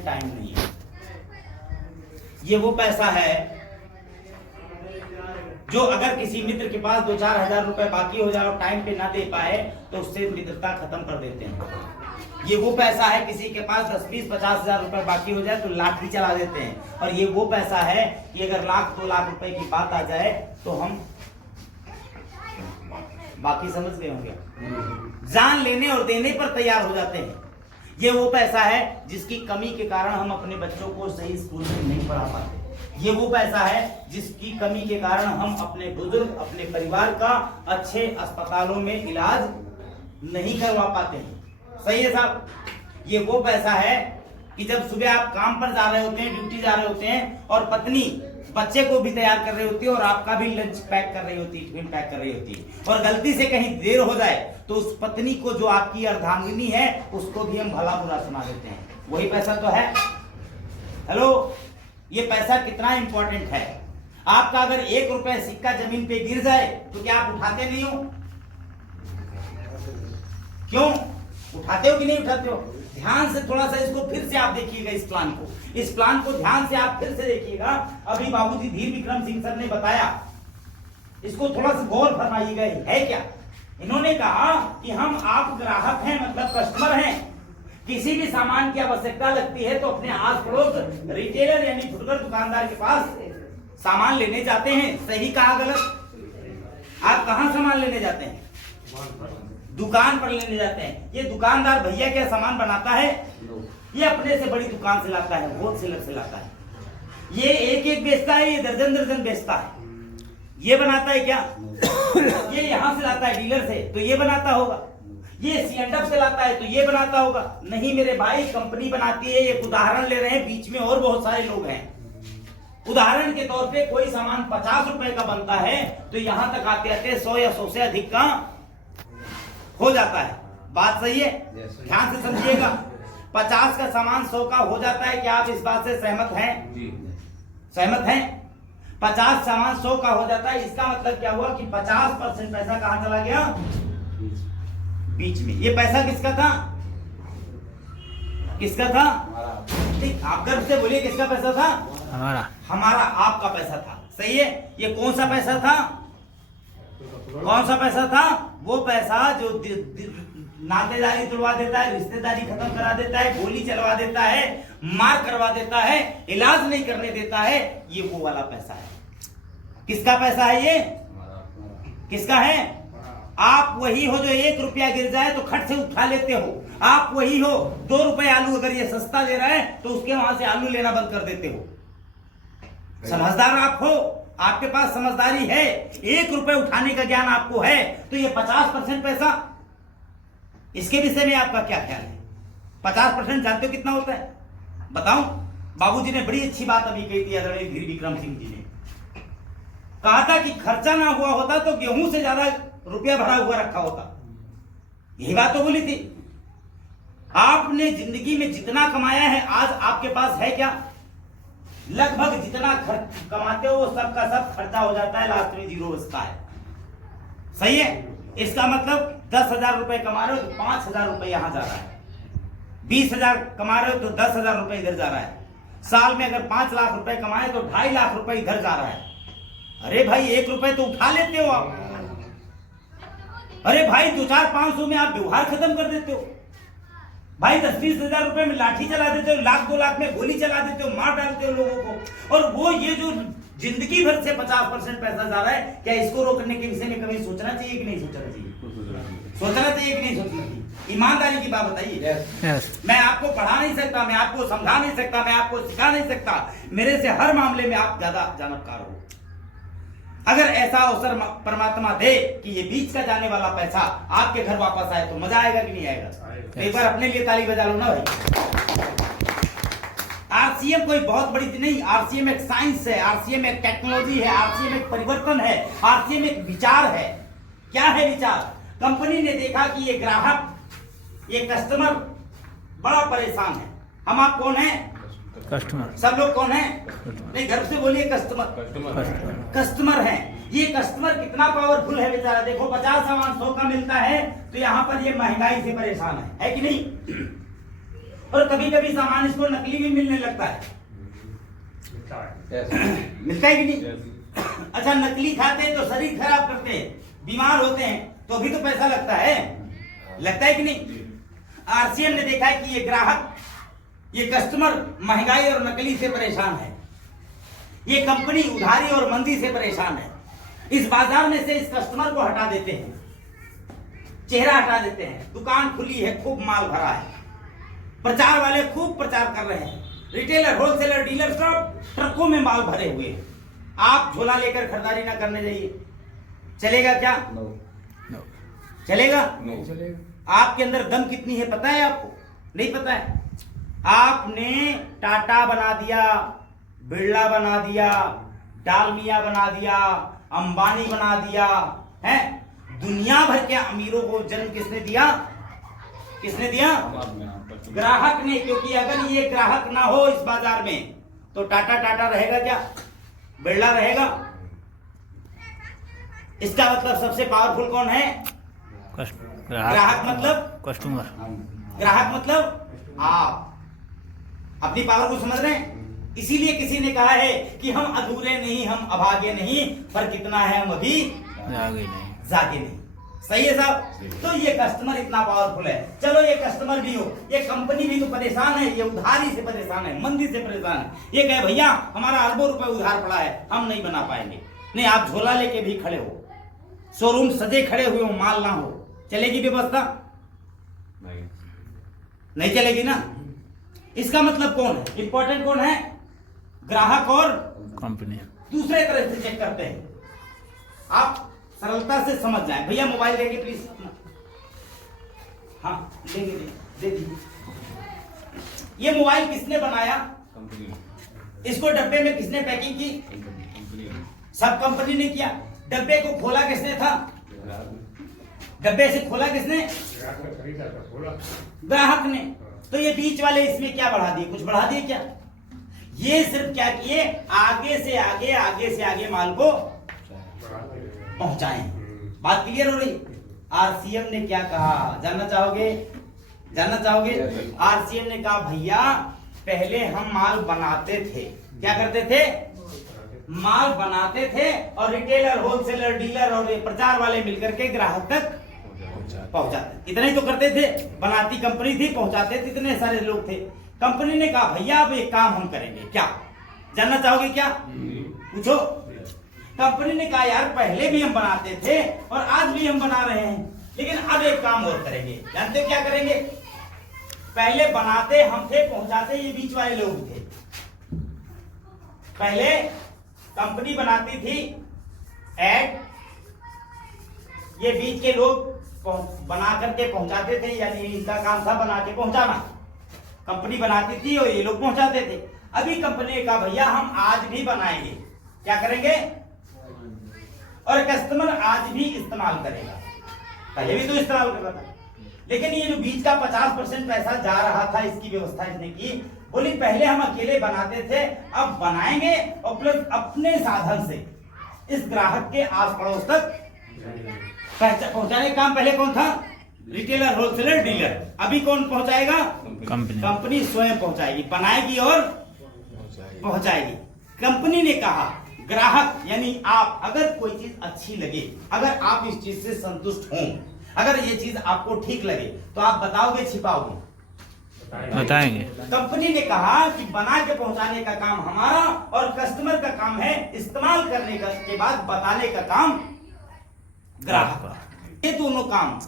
Time नहीं है। ये वो पैसा है जो अगर किसी मित्र के पास 2-4 हजार रुपए बाकी हो जाए और टाइम पे ना दे पाए तो उससे मित्रता खत्म कर देते हैं। ये वो पैसा है किसी के पास 10, 20, 50 हजार रुपए बाकी हो जाए तो लाठी चला देते हैं। और ये वो पैसा है कि अगर 1-2 लाख रुपए की बात आ जाए तो हम बाकी समझ गए होंगे, जान लेने और देने पर तैयार हो जाते हैं। ये वो पैसा है जिसकी कमी के कारण हम अपने बच्चों को सही स्कूल में नहीं पढ़ा पाते। ये वो पैसा है जिसकी कमी के कारण हम अपने बुजुर्ग, अपने परिवार का अच्छे अस्पतालों में इलाज नहीं करवा पाते हैं। सही है साहब? ये वो पैसा है कि जब सुबह आप काम पर जा रहे होते हैं, ड्यूटी जा रहे होते हैं और पत्नी बच्चे को भी तैयार कर रही होती है और आपका भी लंच पैक कर रही होती है, टिफिन पैक कर रही होती है, और गलती से कहीं देर हो जाए तो उस पत्नी को जो आपकी अर्धांगिनी है उसको भी हम भला बुरा सुना देते हैं। वही पैसा तो है। हेलो, ये पैसा कितना इंपॉर्टेंट है। आपका अगर 1 रुपए सिक्का जमीन पे गिर जाए तो क्या आप उठाते नहीं हो? क्यों उठाते हो कि नहीं उठाते हो? ध्यान से थोड़ा सा इसको फिर से आप देखिएगा। इस प्लान को ध्यान से आप फिर से देखिएगा। अभी बाबूजी धीर विक्रम सिंह सर ने बताया, इसको थोड़ा सा गौर फरमाइएगा। है क्या? इन्होंने कहा कि हम आप ग्राहक हैं, मतलब कस्टमर हैं। किसी भी सामान की आवश्यकता लगती है तो अपने आस पड़ोस रिटेलर यानी फुटकर दुकानदार के पास सामान लेने जाते हैं। सही कहा गलत? आप कहां सामान लेने जाते हैं? दुकान पर लेने जाते हैं। ये दुकानदार भैया क्या सामान बनाता है? ये अपने से बड़ी दुकान से लाता है, होलसेलर से लाता है। ये एक बेचता है, ये दर्जन बेचता है। ये बनाता है क्या? ये यहां से लाता है डीलर से, तो ये बनाता होगा। ये C&F से लाता है तो ये बनाता होगा। नहीं मेरे भाई, कंपनी बनाती है। एक उदाहरण ले रहे हैं, बीच में और बहुत सारे लोग हैं। उदाहरण के तौर पे कोई सामान 50 रुपए का बनता है तो यहां तक आते आते 100 या 100 से अधिक का हो जाता है। बात सही है? ध्यान से समझिएगा। 50 का सामान 100 का हो जाता है। क्या आप इस बात से सहमत हैं? सहमत हैं? 50 सामान 100 का हो जाता है। इसका मतलब क्या हुआ कि 50% पैसा कहां चला गया? बीच में। ये पैसा किसका था? किसका था? आप गर्व से बोलिए, किसका पैसा था? हमारा, आपका पैसा था। सही है? ये कौन सा पैसा था? कौन सा पैसा था? वो पैसा जो नातेदारी तोड़वा देता है, रिश्तेदारी खत्म करा देता है, गोली चलवा देता है, मार करवा देता है, इलाज नहीं करने देता है। ये वो वाला पैसा है। किसका पैसा है ये? किसका है? आप वही हो जो 1 रुपया गिर जाए तो खट से उठा लेते हो। आप वही हो 2 रुपए आलू अगर ये सस्ता दे रहा है तो उसके वहां से आलू लेना बंद कर देते हो। समझदार आप हो, आपके पास समझदारी है। 1 रुपए उठाने का ज्ञान आपको है। तो ये 50% पैसा, इसके विषय में आपका क्या ख्याल है? 50% जानते हो कितना होता है? बताऊं? बाबूजी ने बड़ी अच्छी बात अभी कही थी, आदरणीय धीर विक्रम सिंह जी ने कहा था कि खर्चा ना हुआ होता तो गेहूं से ज्यादा रुपया भरा हुआ रखा होता। यही बात तो बोली थी। आपने जिंदगी में जितना कमाया है आज आपके पास है क्या? लगभग जितना कमाते हो वो सब का सब खर्चा हो जाता है, लास्ट में 0 बचता है। सही है? इसका मतलब 10,000 रुपए कमा रहे हो तो 5,000 रुपए यहां जा रहा है। 20,000 कमा रहे हो तो 10,000 रुपए इधर जा रहा है। साल में अगर 5 लाख रुपए कमाए तो 2.5 लाख रुपए इधर जा रहा है। अरे भाई 1 रुपए तो उठा लेते हो आप। अरे भाई 2-4-500 में आप व्यवहार खत्म कर देते हो। भाई 10-20 हजार रुपए में लाठी चला देते हो, 1-2 लाख में गोली चला देते हो, मार डालते हो लोगों को। और वो ये जो जिंदगी भर से 50% पैसा जा रहा है, क्या इसको रोकने के विषय में कभी सोचना चाहिए कि नहीं सोचना चाहिए? सोचना चाहिए कि नहीं सोचना चाहिए? ईमानदारी की बात बताइए। मैं आपको पढ़ा नहीं सकता, मैं आपको समझा नहीं सकता, मैं आपको सिखा नहीं सकता। मेरे से हर मामले में आप ज्यादा जानकार हो। अगर ऐसा अवसर परमात्मा दे कि ये बीच का जाने वाला पैसा आपके घर वापस आए तो मजा आएगा कि नहीं आएगा? एक बार अपने लिए ताली बजा लो ना भाई। आरसीएम कोई बहुत बड़ी नहीं, आरसीएम एक साइंस है, आरसीएम एक टेक्नोलॉजी है, आरसीएम एक परिवर्तन है, आरसीएम एक विचार है। क्या है विचार? कंपनी ने देखा कि ये ग्राहक, ये कस्टमर बड़ा परेशान है। हम आप कौन है? कस्टमर। सब लोग कौन है? नहीं, घर से बोलिए कस्टमर। कस्टमर है। ये कस्टमर कितना पावरफुल है बेचारा। देखो 50 सामान 100 का मिलता है तो यहाँ पर ये महंगाई से परेशान है कि नहीं? और कभी कभी सामान इसको नकली भी मिलने लगता है। मिलता है कि नहीं? अच्छा, नकली खाते हैं तो शरीर खराब करते हैं, बीमार होते हैं, तो भी तो पैसा लगता है, लगता है कि नहीं? आरसीएम ने देखा है कि ये ग्राहक, ये कस्टमर महंगाई और नकली से परेशान है, ये कंपनी उधारी और मंदी से परेशान है। इस बाजार में से इस कस्टमर को हटा देते हैं, चेहरा हटा देते हैं। दुकान खुली है, खूब माल भरा है, प्रचार वाले खूब प्रचार कर रहे हैं, रिटेलर, होलसेलर, डीलर सब ट्रकों में माल भरे हुए हैं। आप झोला लेकर खरीदारी ना करने जाइए, चलेगा क्या? चलेगा? नहीं चलेगा। आपके अंदर दम कितनी है पता है आपको? नहीं पता है। आपने टाटा बना दिया, बिरला बना दिया, डालमिया बना दिया, अंबानी बना दिया है। दुनिया भर के अमीरों को जन्म किसने दिया? किसने दिया? ग्राहक ने। क्योंकि अगर ये ग्राहक ना हो इस बाजार में तो टाटा टाटा रहेगा क्या? बिरला रहेगा? इसका मतलब सबसे पावरफुल कौन है? ग्राहक मतलब कस्टमर। ग्राहक मतलब आप। अपनी पावर को समझ रहे हैं? इसीलिए किसी ने कहा है कि हम अधूरे नहीं, हम अभागे नहीं, पर कितना है हम अभी जागे नहीं। सही है साहब? तो ये कस्टमर इतना पावरफुल है। चलो ये कस्टमर भी हो, ये कंपनी भी तो परेशान है, ये उधारी से परेशान है, मंदी से परेशान है। ये कहे भैया हमारा अरबों रुपए उधार पड़ा है, हम नहीं बना पाएंगे। नहीं, आप झोला लेके भी खड़े हो, शोरूम सजे खड़े हुए हो, माल ना हो, चलेगी व्यवस्था? नहीं चलेगी ना। इसका मतलब कौन है इंपॉर्टेंट? कौन है? ग्राहक और कंपनी। दूसरे तरह से चेक करते हैं। आप सरलता से समझ जाए। भैया मोबाइल देंगे प्लीज? हाँ देंगे, दे दीजिए। ये मोबाइल किसने बनाया? कंपनी। इसको डब्बे में किसने पैकिंग की? कंपनी। सब कंपनी ने किया। डब्बे को खोला किसने था? डब्बे से खोला किसने? ग्राहक ने। तो ये बीच वाले इसमें क्या बढ़ा दिए? कुछ बढ़ा दिए क्या? ये सिर्फ क्या किए? आगे से आगे माल को पहुंचाए। बात क्लियर हो रही? आरसीएम ने क्या कहा जानना चाहोगे? आरसीएम ने कहा भैया पहले हम माल बनाते थे। क्या करते थे? माल बनाते थे और रिटेलर, होलसेलर, डीलर और प्रचार वाले मिलकर के ग्राहक तक पहुंचाते। इतना ही तो करते थे। बनाती कंपनी थी, पहुंचाते थे, इतने सारे लोग थे। कंपनी ने कहा भैया अब एक काम हम करेंगे। क्या जानना चाहोगे? क्या पूछो। कंपनी ने कहा यार पहले भी हम बनाते थे और आज भी हम बना रहे हैं, लेकिन अब एक काम और करेंगे। जानते हो क्या करेंगे? पहले बनाते हम थे, पहुंचाते ये बीच वाले लोग थे। पहले कंपनी बनाती थी एड, ये बीच के लोग बना करके पहुंचाते थे, यानी इनका काम था बना के पहुंचाना। कंपनी बनाती थी और ये लोग पहुंचाते थे। अभी कंपनी ने कहा भैया हम आज भी बनाएंगे। क्या करेंगे? और कस्टमर आज भी इस्तेमाल करेगा। पहले भी तो इस्तेमाल कर रहा था, लेकिन ये जो बीच का 50% पैसा जा रहा था, इसकी व्यवस्था इसने की। बोली पहले हम अकेले बनाते थे, अब बनाएंगे और प्लस अपने साधन से इस ग्राहक के आस पड़ोस तक पहुंचाने का काम पहले कौन था? Retailer, wholesaler, dealer. अभी कौन पहुंचाएगा? कंपनी स्वयं पहुंचाएगी, बनाएगी और पहुंचाएगी। कंपनी ने कहा ग्राहक यानी आप, अगर कोई चीज अच्छी लगे, अगर आप इस चीज से संतुष्ट हों, अगर ये चीज आपको ठीक लगे तो आप बताओगे छिपाओगे? बताएंगे। कंपनी ने कहा कि बना के पहुंचाने का काम हमारा और कस्टमर का काम है इस्तेमाल करने के बाद बताने का काम ग्राहक का। ये दोनों काम